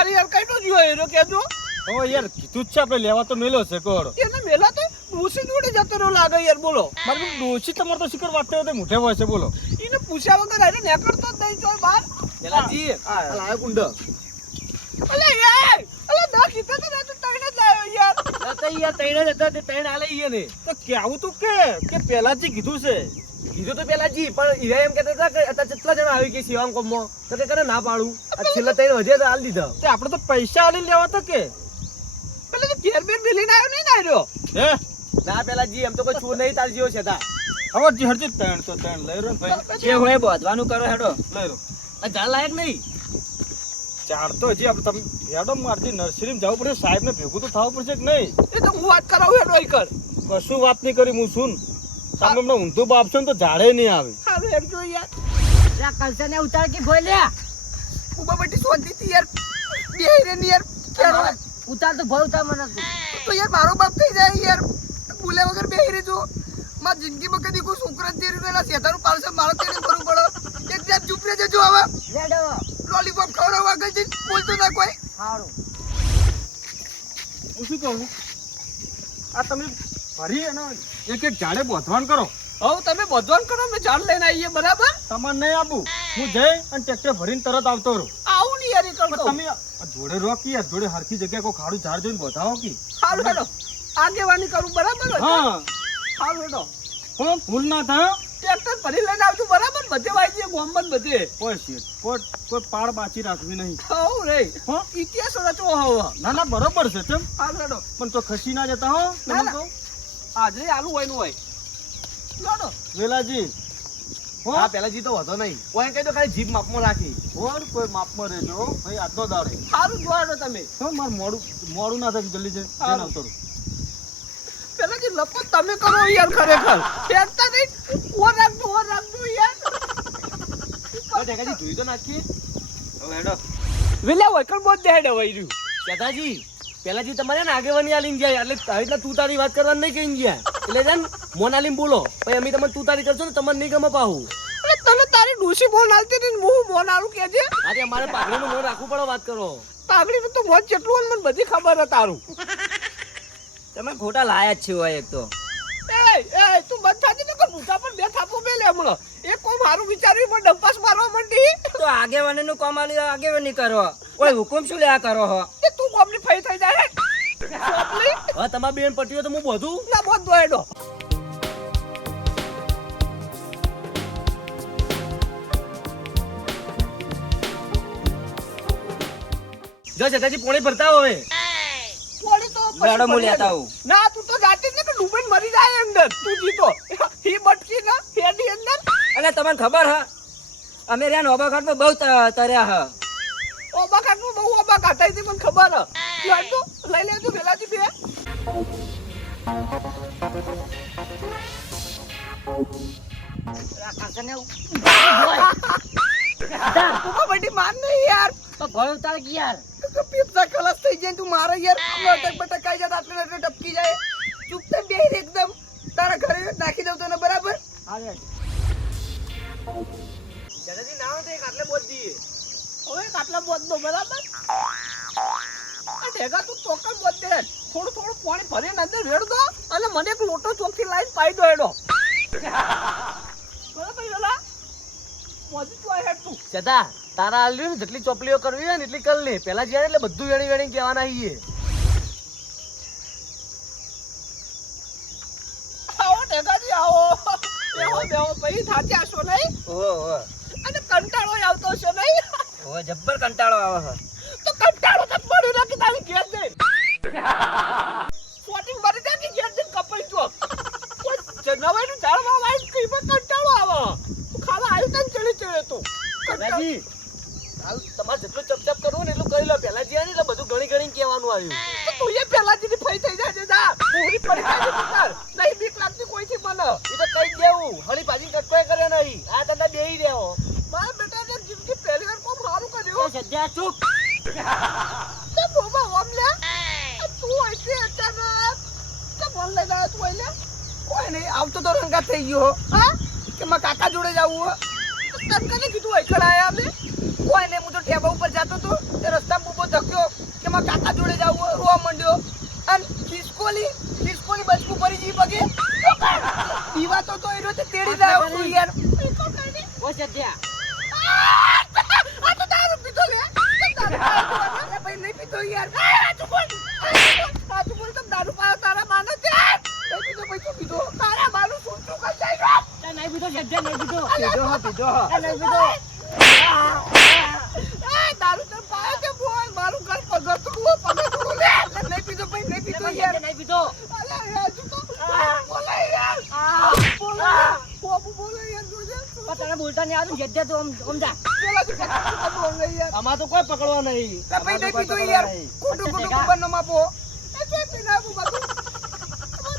મારી યાર કઈ તો જોયો એનો કેજો ઓ યાર કીધું જ છે આપણે લેવા તો મેલો છે કોડ એને મેલા તો ડોસી જોડે જતો રહ્યો લાગે યાર બોલો મારે ડોશી તમારે તો શિખર વાત તો મોઢે હોય છે બોલો એને પૂછ્યા વગર આને નેકળતો જ નહીં જોય બાર પેલાજી આ લાયો કુંડ અલે યાર અલે ના કીધું તો ના તો તઈને જ લાવ્યો યાર નતા યાર તૈણ જ હતા તે તૈણ આલે ઈએ ને તો કેવું તું કે પહેલાથી કીધું છે કીધું તો પેલાજી પણ ઈરા એમ કહેતા હતા કે અત્યારે કેટલા જણા આવી કે શિવામ કોમમાં તો કે કરે ના પાડું આ છેલ્લા તૈણ વધ્યા તો હાલ દીધા તે આપણે તો પૈસા આલી લેવા તો કે પેલે તો ઘેર બેન મિલીને આવ્યો નહીં ના રહ્યો હે ના પેલાજી એમ તો કોઈ છું નહીં તાર જેવો છે તા હવે જી હરજી ત્રણ તો ત્રણ લઈ રહ્યો ભાઈ જે હોય બોધવાનું કરો હેડો લઈ રહ્યો આ જાણ લાયક નહીં ચાર તો હજી આપણે તમે હેડો મારજી નર્સરીમાં જવું પડશે સાહેબને ભેગું તો થવું પડશે કે નહીં એ તો હું વાત કરાવું હેડો ઈ કર કશું વાત નહીં કરી હું સુન તમે હમણાં ઊંધું બાપશો ને તો ઝાડે નહીં આવે હારું હેડ જો યાર લા કલસે ને ઉતાર કે ભોય લે ઉભા બેટી શાંતિથી યાર બેહીને ની યાર કેરો ઉતાર તો ભોય ઉતાર મને તો યાર મારો બાપ થઈ જાય યાર બોલે વગર બેહી રહેજો માર જિંદગીમાં કદી કોઈ છોકરા જ દેરી ના શેતાનું પાલસે મારો તેડે કરવું પડે એક જાત ચૂપ રહેજો જો હવે લેડો લોલીપોપ ખવડાવવા આગળ જઈને બોલતો ના કોઈ હારું હું શું કહું આ તમે ફરી અને એક એક ઝાડે બોધવાન કરો હવે તમે બધવાન કરો મેં જાણ લઈને આવીએ બરાબર તમારે નહીં આપું હું જઈ અને ટ્રેક્ટર ભરીને તરત આવતો રહું આવું નહીં યાર ઈ પણ કરતો તમે આ જોડે રોકી યાર જોડે હરખી જગ્યાએ કોઈ ખાડું ઝાડ જોઈને બોધાવો કી હારું હેડો આગેવાની કરું બરાબર હોય હા હારું હેડો હું ભૂલ ના થાય ટ્રેક્ટર ભરી લઈને આવજો બરાબર બધે વાઈ જઈએ ગોમમાં બધે કોઈ શેઠ કોઈ પાડ બાચી રાખવી નહીં હવ રે હો ઇતિહાસ રચવો હવે ના ના બરોબર છે તેમ હારું હેડો પણ તો ખસી ના જતા હો ના, તમે ના. કહો હાજરી આલુ હોય નું હોય લોડો વેલાજી હો હા પેલાજી તો વધો નહીં કોઈ કહી તો ખાલી જીભ માપમાં રાખી ઓર કોઈ માપમાં રહેજો હો. ભાઈ આજનો દાડે હારું જોડો તમે હો માર મોડું ના થાય જલ્દી જઈને હારું. આવતો રહું પેલા જે લપો તમે કરો યાર ખરેખર ફેરતા નહીં ઓર રાખજો યાર ઢેકાજી ધોઈ તો નાખીએ હવે હેડો વિલે વૈકલ બોધ દે હેડે વઈ રહ્યું કેતાજી પેલાજી તમારે ને આગેવાની આલીને ગયા એટલે આવી રીતના તું તારી વાત કરવાની નહીં કહીને ગયા એટલે જાન મોન આલીને બોલો પછી અમે તમને તું તારી કરશો ને તમને નહીં ગમે પાહું અરે તને તારી ડોશી બોન આલતી ને હું બોન આલું કેજે આજે અમારે પાઘડીનું મોં રાખવું પડે વાત કરો પાઘડીનું તો મોજ જેટલું હોય ને મને બધી ખબર હે તારું તમે ખોટા લાયા જ છે હોય એક તો એ તું બંધ થાજી ને કર મુઠા પર બે થાપો બે લે હમણાં એક કોઈ મારું વિચાર્યું પણ ડંપાસ મારવા માંડી તો આગેવાની નું કામ આલી આગેવાની કરો કોઈ હુકમ શું લે આ કરો હો એ તું કોમની ફઈ થઈ જાય સોપલી હવે તમારી બેન પટીઓ તો હું બધું ના બોધ દોયડો જો જતાજી પોણી ભરતા હવે પોણી તો પછી મેડમ હું ભરી લેતા લેજો. આવું. ના તું તો જાતી જ ને કે ડૂબીને મરી જાય અંદર તું જીતો હી બટકી ના હેડી અંદર અને તમને ખબર હ અમે રહ્યા નોબાઘાટમાં બહુ તર્યા હ ઓબા કાટનું બહુ ઓબા કાટાઈ હતી મને ખબર હ લાડુ લઈ લેજો વેલાજી બે કલસે ને તું બડી માન નહીં યાર તો ભોય ઉતાર કે યાર પીપસા ખલાસ થઈ જાય તું મારે યાર લટક બટક કાઈ જાય આટલે આટલે ટપકી જાય ચૂપ તે બેહીને એકદમ તારા ઘરે નાખી દઉં તને બરાબર હાલે જતાજી ના હોય તો એક આટલે બોધ દઈએ હવે આટલા બોધ દો બરાબર આ ઢેગા તું ચોકર બોધ દે થોડું થોડું પાણી ભરીને અંદર રેડ દો અને મને એક લોટો ચોખ્ખી લાઈન પાઈ દો એડો બરાબર વેલા મોજી તો હેડ તું જતા તારા આલ્યું ને જેટલી ચોપલીઓ કરવી હોય ને એટલી કર લે પેલા જ્યાં એટલે બધું વેણી વેણી કહેવાના આવીએ આવો ઢેગાજી આવો બેહો બેહો ભાઈ થાકી આશો નહીં ઓહો અને કંટાળો આવતો છે નહીં ઓહો જબ્બર કંટાળો આવે હ તો કંટાળો તો પડી રાખી તારી ઘેર દે ફોટી મરી જાય કે ઘેર દે કપાઈ જો કોઈ જનવાઈનું ઝાડમાં વાઈટ કઈમાં કંટાળો આવે તું ખાવા આવ્યું તને ચડે ચડે તું પેલાજી હાલ તમારે જેટલું ચપચપ કરવું ને એટલું કરી લો પેલા જ્યાં ને એટલે બધું ઘણી ઘણી કહેવાનું આવ્યું તો તું એ પહેલાથી ફઈ થઈ જાય છે જા પૂરી પડી જાય છે તું નહીં બીક લાગતી કોઈથી મને એ તો કઈ દેવું હળી પાછી કટકોય કરે નહીં આ તને બેહી રહ્યો મારા બેટાને જિંદગી પહેલી વાર કોમ સારું કર્યું સદ્યા ચૂપ તે બોબા ઓમ લે તું આઈતે અચાનક તે ફોન લઈને આવ્યો તું આઈ લે કોઈ નહીં આવતો તો રંગા થઈ ગયો હા કે મારા કાકા જોડે જાવું તને કને કીધું એકડ આયા અમે કોઈ ને હું તો ટેબા ઉપર જતો હતો તે રસ્તામાં બહુ ધક્યો કે મારા કાકા જોડે જાવું રોવા માંડ્યો અને ખિસકોલી બચકું પડી ગઈ પગે દીવાતો તો એ રોતે તેડી લાવ્યો તું યાર ઓ સત્યા આ તો દારૂ પીતો લે ભાઈ નહીં પીતો યાર સાચું બોલ તમ દારૂ પાયો તારા માનો છે નહીં પીતો ભાઈ તું પીતો તારા માનું શું કરી જાય નહીં પીધો સત્યા નહીં પીધો પીધો હા પીધો હા નહીં પીધો દારૂ તો પાયો છે બોલ મારું ઘર પગથડું લે નહીં પીતો ભાઈ નહીં પીતો યાર નહીં પીધો અલા યાર તું તો બોલે યાર બોલે યાર જોજે તને બોલતા નહીં આવતું સત્યા તું આમ જા પેલા તું બોલે યાર આમાં તો કોઈ પકડવા નહીં ભાઈ નહીં પીતો યાર કુટુ બંનો માપો એ તો પીના બુ બધું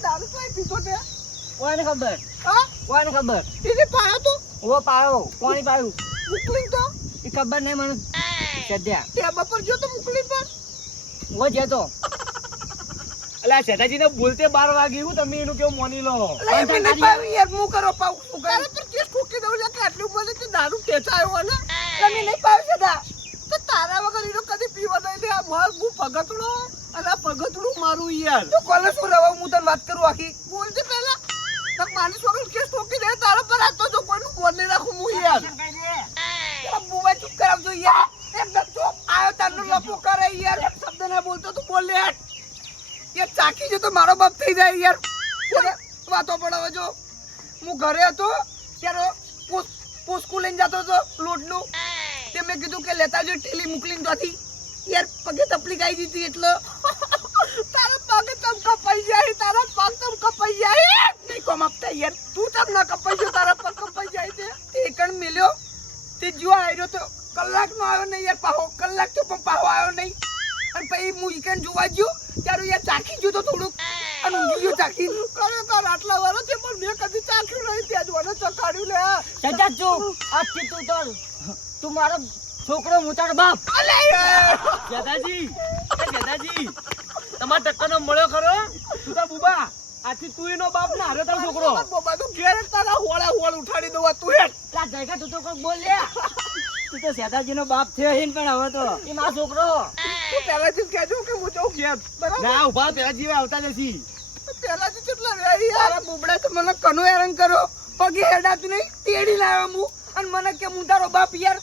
દારૂ તો પીતો તે કોને ખબર હા કોને ખબર એને પાયો તો ઓ પાયો કોની પાયું મુકલી તો એ ખબર નહીં મને સત્યા ટેબા પર જો તો મુકલી પર ઓ જતો અલ્યા શેઠાજીને બોલતે 12 વાગે હું તમે એનું કેવું માની લો અરે મેં નહીં પાયું યાર હું કરો પાઉ શું કરે તો કેસ ઠોકી દઉં લે કે આટલું બોલે કે દારૂ ટેચાયો હે ને તમે નહીં પાયું સદા તો તારા વગર એનો કદી પીવા નહીં લે આ માર હું પગતડો અને આ પગતડું મારું યાર તો કોલે શું રવા હું તને વાત કરું આખી બોલજે પહેલા તો માની વગર કેસ ઠોકી દે તારા પર આ તો જો કોઈનું ફોન નહીં રાખું હું યાર બુવા ચૂપ કરાવજો યાર એકદમ ચૂપ આયો તારનો લપો કરે યાર એક શબ્દ ના બોલતો તું બોલ લે યાર ચાકી જો તો મારો બાપ થઈ જાય યાર વાતો પડાવે જો હું ઘરે હતો ત્યારે પોસ્કુ લઈને જતો હતો લોટનું તે મેં કીધું કે લેતા જો ટેલી મોકલીને ત્યાંથી યાર પગે તકલીફ આવી દીધી એટલે તારા પગ તમ કપાઈ જાય તારા પગ તમ કપાઈ જાય નહીં કોમ આપતા યાર તું તમ ના કપાઈ ગયો તારા પગ કપાઈ જાય તે એકણ મિલ્યો તે જો આવ્યો તો કલાકનો આવ્યો નહીં યાર પાહો કલાક તો પણ પાહો આવ્યો નહીં અને પછી હું ઈકણ જોવા ગયો ત્યારે યાર ચાખી ગયો તો થોડુંક અને ઊંઘી ગયો ચાખી ખરેખર આટલા વર્ષ છે પણ મેં કદી ચાખ્યું નહીં ત્યાં જોને ચકાડ્યું લે સત્યા ચૂપ આજથી તું તો તું મારો છોકરો હું તારો બાપ અલે શેઠાજી તમાર ટક્કરનો મળ્યો ખરો તું તો બુબા આથી તું એનો બાપ ના હારે તારો છોકરો બધું ઘેર તારા હોળ ઉઠાડી દઉં તું હેડ લા જયકા તું તો કોઈ બોલ લે તું તો શેઠાજીનો બાપ થયો હે ને પણ હવે તો એ મારો છોકરો તું પહેલાથી જ કહેજો કે હું જાઉં ઘેર બરાબર ના ઉભા પેલા જીવે આવતા જશી પહેલાથી કેટલા રે યાર બુબડા તો મને કનો હેરાન કરો પગે હેડાતું નહીં તેડી લાવ્યો હું અને મને કે હું તારો બાપ યાર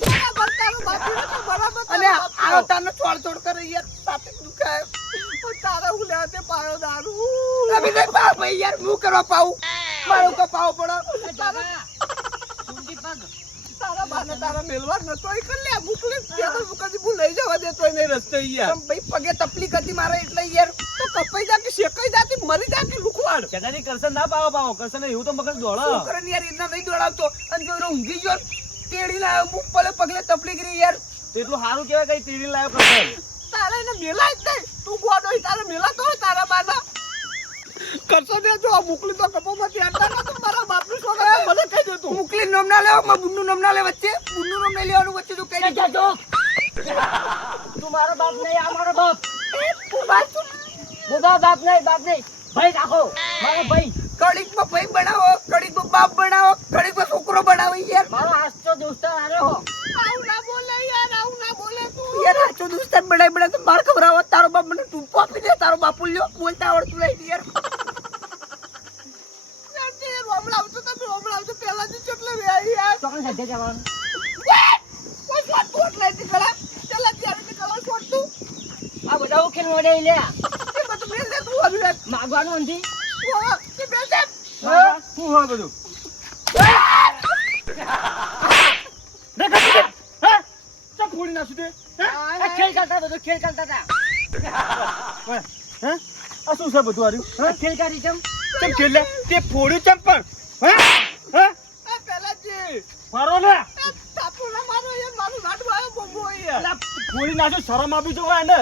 બરાબર તારો બાપ બરાબર અને આનો તારનો છોડ કરે યાર સાથે દુખાય તારા હું લેતે પાયો દારૂ અભી નહીં પાવ ભાઈ યાર હું કરવા પાઉં મારો કો પાવ પડો તારા સુંદી પગ તારા બાને તારા મેલવાર નતો એ કર લે મુકલી તે તો કદી ભૂ લઈ જવા દેતો એ નહીં રસ્તે યાર ભાઈ પગે તકલીફ હતી મારે એટલે યાર તો કપાઈ જા કે શેકાઈ જા કે મરી જા કે લુખવાડ શેઠાજી કરશે ના પાવો કરશે ને એવું તો મગજ દોડો છોકરા યાર એના નહીં દોડાવતો અને જો એનો ઊંઘી ગયો તેડી લાવ્યો મુક પગલે તકલીફ રહી યાર એટલું સારું કહેવાય કઈ તીડી લાવ્યો કરશે તારા એને મેલા જ નહીં તું ગોડો તારે મેલા તો તારા બાના કરશો દે જો મુકલી તો કપોમાં ત્યાંતા ના તો મારા બાપનું છોકરા મને કહી દે તું મુકલી નામ ના લેવો માં બુન્નું નામ ના લે વચ્ચે બુન્નું નામ નહીં લેવાનું વચ્ચે તું કહી દે સત્યા ચૂપ તું મારો બાપ નહીં આ મારો બાપ બધા બાપ નહીં ભાઈ રાખો મારો ભાઈ કડીકમાં ભાઈ બનાવો કડીકમાં બાપ બનાવો કડીકમાં છોકરો બનાવો યાર મારો હાસ્તો દોસ્તાર આરે હો આવું ના બોલે તું યાર આચો દોસ્તાર બનાય તો માર ખવરાવો તારો બાપ મને તું આપી દે તારો બાપુ લ્યો બોલતા આવડતું નહીં યાર રોમલાવતો પહેલાથી કેટલે વેઈ યાર ચોકન સત્યા જવાનું કોઈ શોટ બોટ લઈતી ખરા ચલા ત્યારે કે કલા શોટ તું આ બધા ઉકેલ મોડે લે એ બધું મેલ દે તું હવે માગવાનું નથી કે બેલ દે શું હોય બધું ફોડી નાખું તે આ ખેલ કરતા બધું ખેલ કરતા હતા આ શું છે બધું હાર્યું આ ખેલ કરી ચમ ચમ ખેલે તે ફોડ્યું ચમ પણ આ પહેલાથી મારો ને તાપુ ના મારો યાર મારું લાડુ આવ્યો બોબો યાર અલા, ફોડી નાખ્યું શરમ આપી જોવાય ને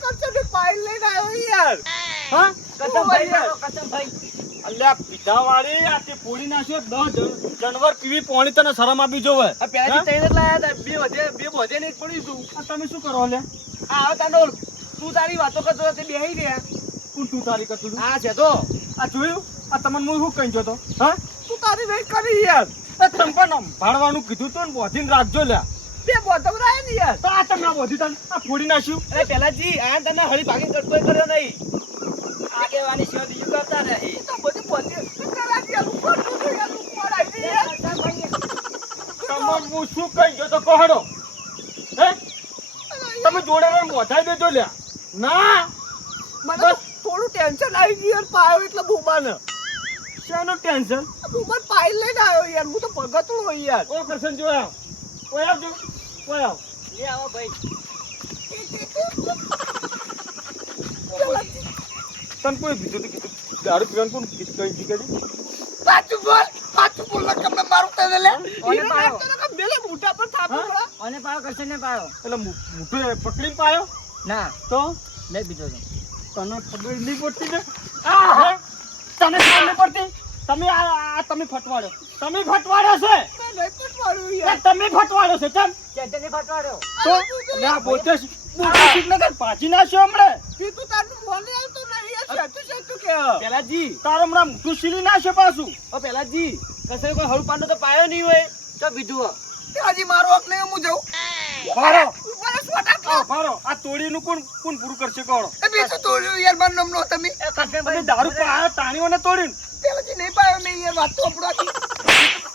કચ્છે થી પાઇલ લઈને આવ્યો યાર હા કસમ ભાઈ મારો કસમ ભાઈ અલ્યા પીધા વાળી આ તે ફોડી નાખ્યો 10 જણવર પીવી પોણી તને શરમ આપી જોવે આ પહેલાથી તૈન જ લાયા હતા બે વધે ને પડી છું આ તમે શું કરો લે આ તાનો તું તારી વાતો કરતો તે બેહી રહ્યા કોણ તું તારી કરતું હતું? આ છે તો આ જોયું આ તમને હું શું કહી જતો હા તું તારી નહીં કરી યાર એ તમે પણ ભાડવાનું કીધું તું ને બોધીને રાખજો લ્યા બે બોતવરાય ને યાર. તો આ તમને આ બોધી તને આ ફોડી નાખ્યું. અરે પેલાજી આ તને હળી ભાગી કટકોય કર્યો નહીં. આગેવાની સિવાય બીજું કરતા નહીં. એ તો બધી બોતી. પેલાજી આ ઉપર તો યાર ઉપર આવી યાર. તમામ હું શું કહી ગયો તો કહડો. હે તમે જોડે રહીને મોઢાઈ દેજો લ્યા. ના મને તો થોડું ટેન્શન આવી ગયું યાર પાયો એટલે બુબાને. શાનું ટેન્શન? બુબાન પાઈ લઈને આવ્યો યાર. હું તો ભગતડો હોય યાર. ઓ કરશન જોયા ઓય આવજો ઓય આવ. લે આવો ભાઈ. પેલાજી, તને કોઈ બીજું તો કીધું દારૂ પીવાનું કોણ કઈ શીખે? પાછું બોલ ને કે મેં મારું તને લે. ઓને હીરો પાયો. નાખતો ને કે મેલે મોઢા પર થાપું પડે. અને પાયો કરશે ને પાયો. એટલે મોટું પકડીને પાયો ના તો લે બીજો તો. તને ખબર નહીં પડતી ને. આ હે તને ખબર નહીં પડતી. તમે આ તમે ફટવાડો છે. મેં નહીં પટવાડ્યું એ યાર. તમે ફટવાડો છે ચમ ચેતને ફટવાડ્યો. તો લે આ બોલતે શીખ ને કર પાછી નાખ્યો હમણે. એ તો તારું મોને આવતું નહીં યાર. સેતું કે પેલાજી તારો હમણાં મોટું સીલી નાખ્યો પાછું. ઓ પેલાજી કસે કોઈ હળું પાનો તો પાયો નહીં હોય તો બીજું હો. હજી મારો હક નહીં હું જઉં. ભારો ઉપર સ્વટા ભારો આ તોડીનું કોણ પૂરું કરશે કોણ? એ બીજું તોડ્યું યાર મારું નામ નો તમે. એ કરશે તમે દારૂ પાયો તાણીઓને તોડીને પેલાથી નહીં પાયો મેં યાર વાત તો આપણાથી.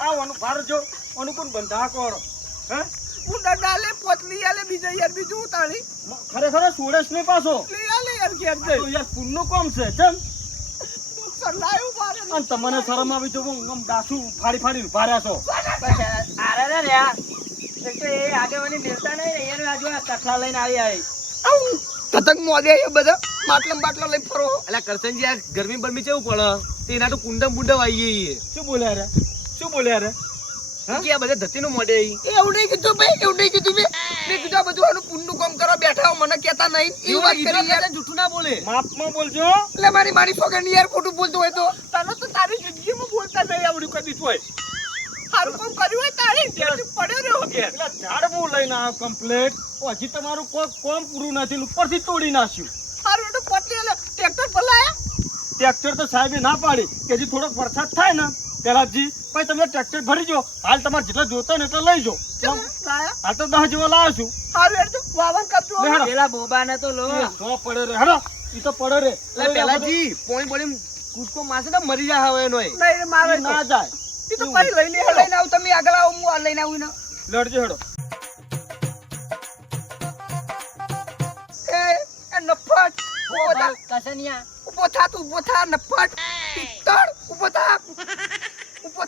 આ ઓનું ભારો જો ઓનું કોણ બંધા કોણ? હે હું ડાલે પોતલી આલે બીજા યાર બીજું ઉતારી ખરેખર સોડેશ નહીં પાછો. લઈ આલે યાર ઘેર આ જઈ. તો યાર પુણનું કામ છે ચમ. સલાયું મારે ને. અને તમને શરમ આવી તો આમ ડાસુ ફાડી ભાર્યા છો. આરે રે રે. એક તો એ આગેવાની મેલતા નહીં એને આજુ આ કઠલા લઈને આવી આવી. આવું કતક મોદે એ બધા માટલા બાટલા લઈ ફરો. અલા કરશનજી આ ગરમી બરમી કેવું પડે તે એના તો કુંડમ બુંડમ આવી ગઈ. શું બોલ્યા રે? કે આ બધા ધતીનું મોઢે આવી. એવું નહીં કીધું ભાઈ એવું નહીં કીધું મેં કીધું આ બધું આનું પુણ્યનું કામ કરવા બેઠા હો મને કહેતા નહીં એવું વાત કરી યાર. જૂઠું ના બોલે. માપમાં બોલજો. એટલે મારી સોગંદ યાર ખોટું બોલતો હોય તો તને તો તારી જિંદગીમાં બોલતા નહીં આવડ્યું કદી હોય. સારું કામ કર્યું હોય તારી ત્યાંથી પડ્યો રહ્યો ઘેર. પેલા ઝાડ બહુ લઈને આવ્યો કમ્પ્લેટ. હજી તમારું કોઈ કોમ પૂરું નથી ને ઉપરથી તોડી નાખ્યું. સારું એટલે પોતલી એટલે ટ્રેક્ટર ભલાયા. ટ્રેક્ટર તો સાહેબે ના પાડી કે હજી થોડોક વરસાદ થાય ને પેલાજી પછી તમે ટ્રેક્ટર ભરી જો. હાલ તમારે જેટલા જોતા ને એટલા લઈ જો. લાયા હાલ તો 10 જેવા લાવ્યો છું. સારું એટલે વાવન કરજો. લે હેડો. પેલા બોબાને તો લો. એ સો પડે રે હેડો. ઈ તો પડે રે. એટલે પેલાજી પોણી પોણી કૂદકો મારશે તો મરી જાય હવે એનો. નહીં મારે ઈ ના જાય. એ તો કઈ લઈને આવું તમે આગળ આવો હું આ લઈને આવું ને. લડજો હેડો. એ નફટ કસનિયા. ઉભો થા તું ઉભો થા નફટ પિત્તળ ઉભો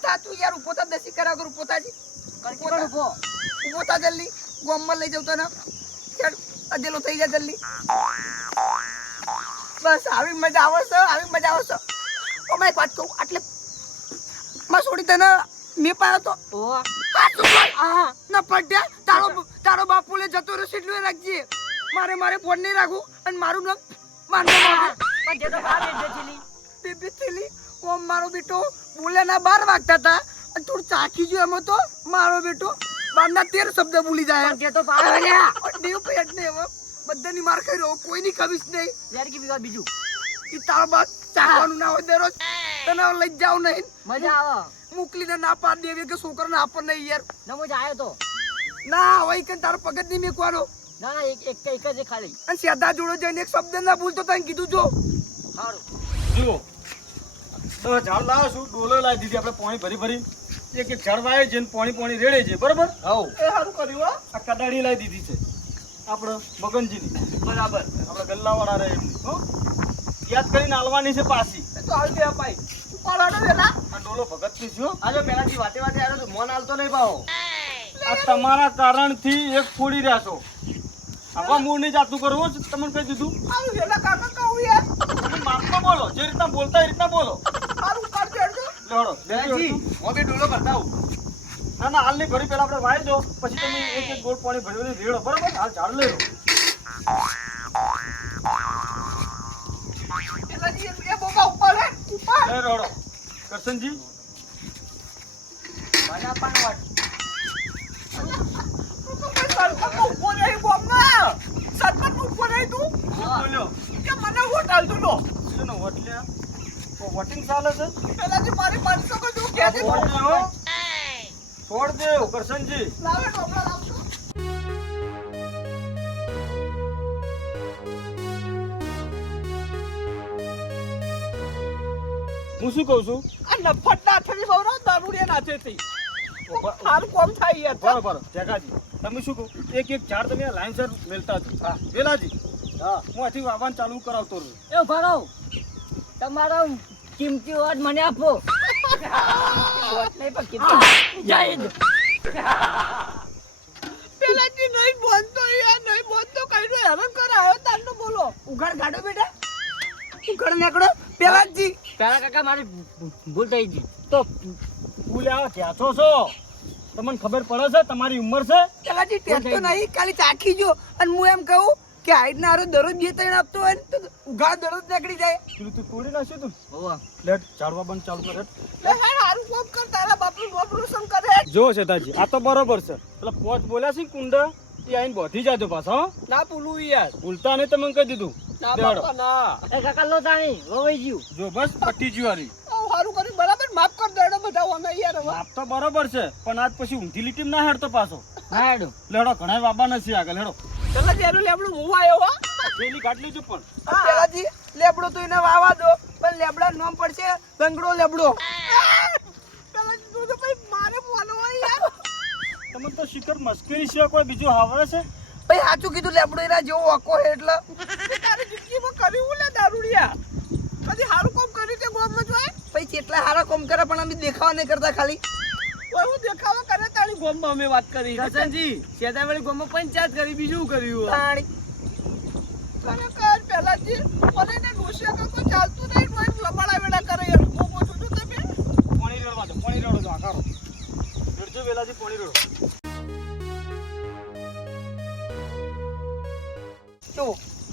થા તું યાર ઉભો થા દસી કરા કર ઉભો થાજી કરકી પણ ઉભો. ઉભો થા જલ્દી ગોમમાં લઈ જાવ તને યાર અજેલો થઈ જા જલ્દી બસ આવી મજા આવે છે ઓ મેં એક વાત કહું આટલે માં છોડી તને મેં પાયો તો ઓ આ ન પડ્યા તારો બાપુ લે જતો રહેશે એટલું રાખજે મારે ફોન નહીં રાખું અને મારું નામ પણ જે તો બહાર બેઠે છેલી. બેબી થેલી ઓ મારો બેટો બોલ્યાના 12 વાગતા હતા અને થોડું ચાકી ગયો એમાં તો મારો બેટો 12 ના 13 શબ્દ બોલી જાય પણ જે તો બહાર બેઠે. દેવ પેટ ને હવે બધાની માર ખાઈ રહ્યો કોઈની ખબીશ નહીં યાર કે બીજું બીજું ઈ તારો બાપ ચાકવાનું ના હોય દરરોજ તને હવે લઈ જાવ નહીં મજા આવે. મોકલીને ના પાડ દેવી કે છોકરાને આપણ નહીં યાર નમો જ આયો તો. ના હોય કે તારો પગત નહીં મેકવાનો ના ના એક જ ખાલી. અને સીધા જોડો જઈને એક શબ્દ ના ભૂલતો તને કીધું જો સારું. જુઓ તો ઝાડ લાવ્યો છું. ડોલો લાવી દીધી આપણે પાણી ભરી એક ઝાડ વાવે છે ને પાણી રેડે છે બરોબર. હવ એ સારું કર્યું હો આ કડાડી લાવી દીધી છે આપણે મગનજીની. બરાબર. આપણે ગલ્લાવાળા રહે એમની, હો યાદ કરીને આલવાની છે પાછી. એ તો હાલ દે અપાઈ ઉપાડો વેલા આ ડોલો ભગતની છે હો. આજો પેલાજી વાતે આવ્યો તો મોન હાલતો નહીં પાહો. આ તમારા કારણથી એક ફોડી રહ્યા છો. આવા મૂળ નહીં જાતું કરવું તમને કહી દીધું. આવું વેલા કાકા કહું યાર તમે માપમાં બોલો જે રીતના બોલતા એ રીતના બોલો. સારું કર દેજો લેવડો પેલાજી હું બી ડોલો બતાવું. ના હાલ નહીં ભરી પેલા આપણે વાઈ દો પછી તમે એક ગોળ પાણી ભરી રેડો બરોબર. હાલ ઝાડ લઈ લો. પેલાજી એ બોબા ઉપાડે ઉપાડ લઈ રેડો કરશનજી. મને પણ વાટ. સરપંચ ઉભો રહી બોમ્બા સરપંચ ઉભો રહી તું શું બોલ્યો? કે મને વોટ આલતું નો શેનો વોટ લ્યા? વોટિંગ ચાલે છે. પેલાજી મારી 500 કો જો કે દે છોડ દે હો. છોડ દે કરશનજી. લાવે ટોપલા લાવજો હું શું કહું છું આ નફટ ના થતી બહુ દારૂડિયા નાચે છે સારું કોમ થાય યાર બરોબર જગાજી તમે શું કહો એક ઝાડ તમે લાઈનસર મેલતા છો હા વેલાજી હા હું આથી વાવન ચાલુ કરાવતો રહું એ ભરો તમારો કિંમતી વોટ મને આપો વોટ નહીં પણ કિંમતી જય હિન્દ. પેલાથી નહીં બોલતો યાર નહીં બોલતો કઈ નો હેરાન કરાયો તારનો બોલો ઉઘાડ ગાડો બેટા ઉઘાડ નીકળો પેલાજી પેલા કાકા મારી ભૂલ થઈ ગઈ તો ભૂલ્યા ક્યાં છો તમને ખબર પડે છે તમારી ઉંમર છે પેલાજી ટેસ્ટ તો નહીં ખાલી ચાખી જો અને હું એમ કહું કે હાઈટ ના હારો દરરોજ 2-3 આપતો હોય ને તો ઉઘાડ દરરોજ નીકળી જાય પેલું તું તોડી નાખ્યું તું હોવા લેટ ઝાડવા બંધ ચાલુ કરે લે હે હારું કોમ કર તારા બાપનું ઓપરેશન કરે જો શેઠાજી આ તો બરોબર છે પેલા પોચ બોલ્યા છે કુંડા એ આઈને બોધી જાજો પાછો હો. ના ભૂલું યાર ભૂલતા નહીં તમે કહી દીધું ના દેવાડો. બાપા ના એ કાકા લો તાણી વવાઈ ગયું જો બસ પટ્ટી જીવારી આવું હારું કરી બરાબર માફ કર દેડો બધા અમે યાર હવે આપ તો બરોબર છે પણ આજ પછી ઊંધી લીટીમાં ના હેડતો પાછો હા હેડો લેડો ઘણા બાબા નથી આગળ હેડો ચલો જેનું લેબડું હું આવ્યો હો પેલી કાઢ લેજો પણ પેલાજી લેબડો તો એને વાવા દો પણ લેબડા નામ પડશે બંગડો લેબડો પેલાજી તું તો ભાઈ મારે બોલવા યાર તમે તો શિખર મસ્કરી છે કોઈ બીજું આવડે છે ભાઈ સાચું કીધું લેબડો એના જેવો વાકો હે એટલે તારી જિંદગીમાં કર્યું લે દારૂડિયા કદી હારું કામ કર્યું તે ગોમમાં જોય ભાઈ કેટલા હારા કામ કરે પણ અમે દેખાવા નહીં કરતા ખાલી ઓય હું દેખાવા કરે તારી ગોમમાં અમે વાત કરી કરશનજી શેતાવાળી ગામમાં પંચાયત કરી બીજું કર્યું તાણી તને કર પેલાજી મને ને ડોશિયા કા કોઈ ચાલતું નહીં કોઈ લબડા વેડા કરે યાર હું પૂછું છું તમે પાણી રેડવા દો પાણી રેડો દો આકારો રેડજો વેલાજી પાણી રેડો તો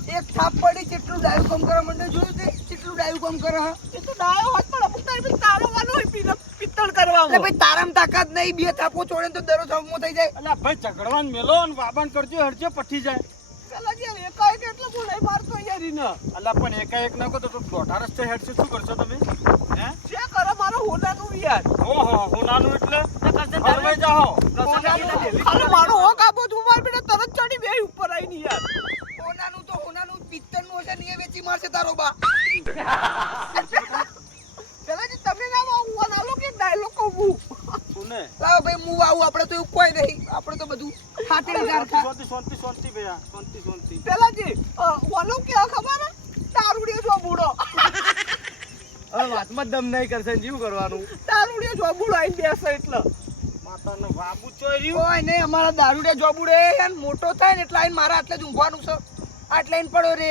એક થાપ પડી કેટલું ડાયું કામ કરવા માંડે જોયું તે કેટલું ડાયું કામ કરે હા એ તો ડાયો હોત પણ અમુક ટાઈમે તારવાનો હોય પિત્તળ કરવામાં ભાઈ તારામ તાકાત નહીં બે થાપો છોડે તો દરરોજ હમો થઈ જાય અલ્યા ભાઈ ઝઘડવાન મેલો અને વાબાન કરજો હરજો પઠી જાય પેલા જે એકાએક એટલો બોલાય મારતો યાર ઈને અલ્યા પણ એકાએક ના કહો તો દોઢા રસ્તે હેડશે શું કરશો તમે હે જે કરે મારો હોનાનું યાર ઓહો હોનાનું એટલે હરવાઈ જાઓ ખાલી મારો હો કાબો તું માર બેટા તરત ચડી બે ઉપર આવીને યાર હોનાનું તો હોનાનું પિત્તળનું હશે ને એ વેચી મારશે તારો બા પેલા જે તમે ના આવું હોનાલો કે ડાયલોગ કહું સુને લાવો ભાઈ હું આવું આપણે તો એવું કોઈ નહીં આપણે તો બધું ખાતરી જારખા શાંતિ ભૈયા શાંતિ પેલાજી ઓલો કે ખબર હે દારૂડિયો જો બુડો હવે વાતમાં દમ નહીં કરશે જીવ કરવાનું દારૂડિયો જો બુડો આઈ બેસે એટલે માતાનો વાબુ ચોર્યું કોઈ નહીં અમારા દારૂડિયા જો બુડે એન મોટો થાય ને એટલે આઈને મારા આટલે જ ઊંઘવાનું છે આટલે આઈને પડ્યો રે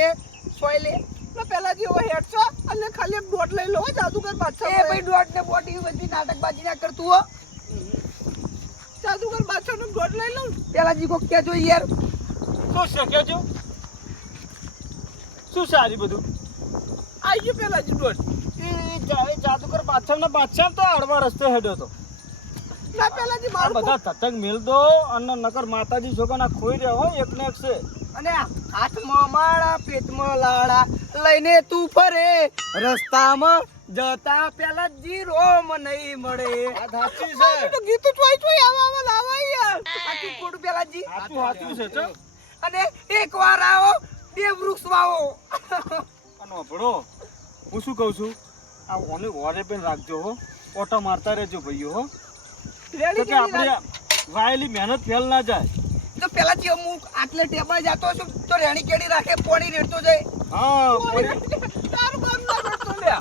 સોય લે એટલે પેલાજી હવે હેડ છે અને ખાલી એક બોટ લઈ લો જાદુગર બાદશાહ એ ભાઈ દોટ ને બોટ ઈ બધી નાટકબાજી ના કરતું હો જાદુગર બાદશાહનો બોટ લઈ લઉં પેલાજી કો કેજો યાર શું છે કેજો શું છે આજી બધું આઈ ગયો પેલાજી બોટ એ જાદુગર બાદશાહ તો અડવા રસ્તે હેડ્યો તો ના પેલાજી આ મારું બધા તતંગ મેલ દો અને નકર માતાજી છોકરાના ખોઈ રહ્યા હોય એકને એક છે અને હાથમાં માળા પેટમાં લાડા લઈને તું ફરે રસ્તામાં જતા પેલા જીરોમ નહીં મળે આ સાચી છે તો ગીત ચોઈ ચોઈ આવા લાવા યાર આખી કોડ પેલાજી સાચું છે ચો અને એકવાર આવો બે વૃક્ષ વાવો અને ભડો હું શું કહું છું આ ઓને ઓરે પણ રાખજો હો ઓટો મારતા રહેજો ભાઈઓ હો તો કે આપણે વાયેલી મહેનત ફેલ ના જાય તો પેલાજી અમુક આટલે ટેબલ જાતો છું તો રેણી કેડી રાખે પોણી રેડતો જાય હા તાર બંધ ના કરતો લે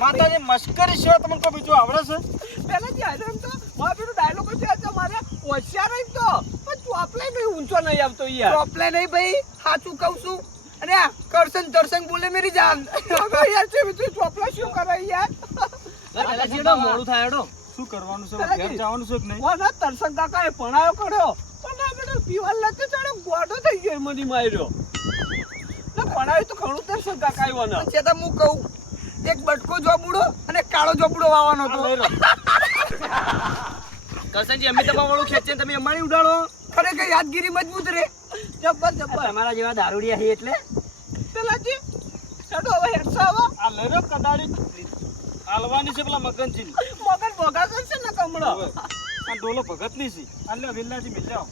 માતાજી મસ્કરી છે તમને કોઈ બીજું આવડે છે પેલાજી આદમ તો મારો ડાયલોગ છે આ મારે હોશિયાર જ તો પણ ચોપલે નહીં ઊંચો નહીં આવતો યાર ચોપલે નહીં ભાઈ સાચું કહું છું અને આ કરસન દર્શન બોલે મેરી જાન યાર છે બીજું ચોપલા શું કરે યાર પેલાજી એડો મોડું થાય એડો શું કરવાનું છે ઘેર જવાનું છે કે નહીં ઓના દર્શન કાકાએ ભણાયો કર્યો પણ આ બેટા પીવા લાગે ચાડો ગોડો થઈ ગયો મની માર્યો ના ભણાયો તો ઘણું દર્શન કાકાએ ઓના છે તો હું કહું એક બટકો જોબુડો અને કાળો જોબુડો વાવાનો હતો કરશનજી અમે તમારા વાળું ખેંચીને તમે અમારી ઉડાડો ખરેખર યાદગીરી મજબૂત રે જબ્બર જબ્બર તમારા જેવા દારૂડિયા છે એટલે પેલાજી ચાડો હવે હેડસા આવો આ લરો કદાડી હાલવાની છે પેલા મગનજી મગન ભોગા કરશે ને કમળો આ ડોલો ભગતની છે આલે વિલ્લાજી મિલ જાઓ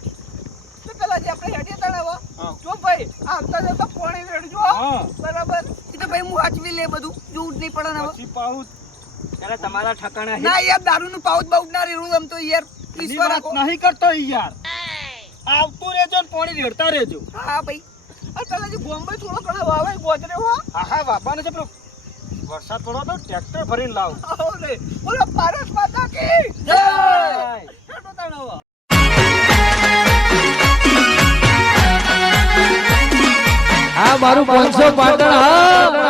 તો પેલાજી આપણે હેડીએ તળાવો હા જો ભાઈ આવતા જતા પાણી રેડજો હા બરાબર એ તો ભાઈ હું હાચવી લે બધું જોવું જ નહીં પડે ને હવે પછી પાઉં ત્યારે તમારા ઠકાણા ના યાર દારૂનું પાઉચ બાઉચ ના રેડું આમ તો યાર એની ઈશ્વર વાત રાખો નહીં કરતો ઈ યાર આવતું રેજો ને પાણી રેડતા રેજો હા ભાઈ આ પેલા જે બોમ્બે થોડો ઘણો વાવે ગોદરે હો હા બાપાને છે પેલો વરસાદ પડો તો ટ્રેક્ટર ભરીને લાવ ઓલે બોલો ભારત માતા કી જય. હેડો તાણ હવે. આ મારું 500 પાટણ હા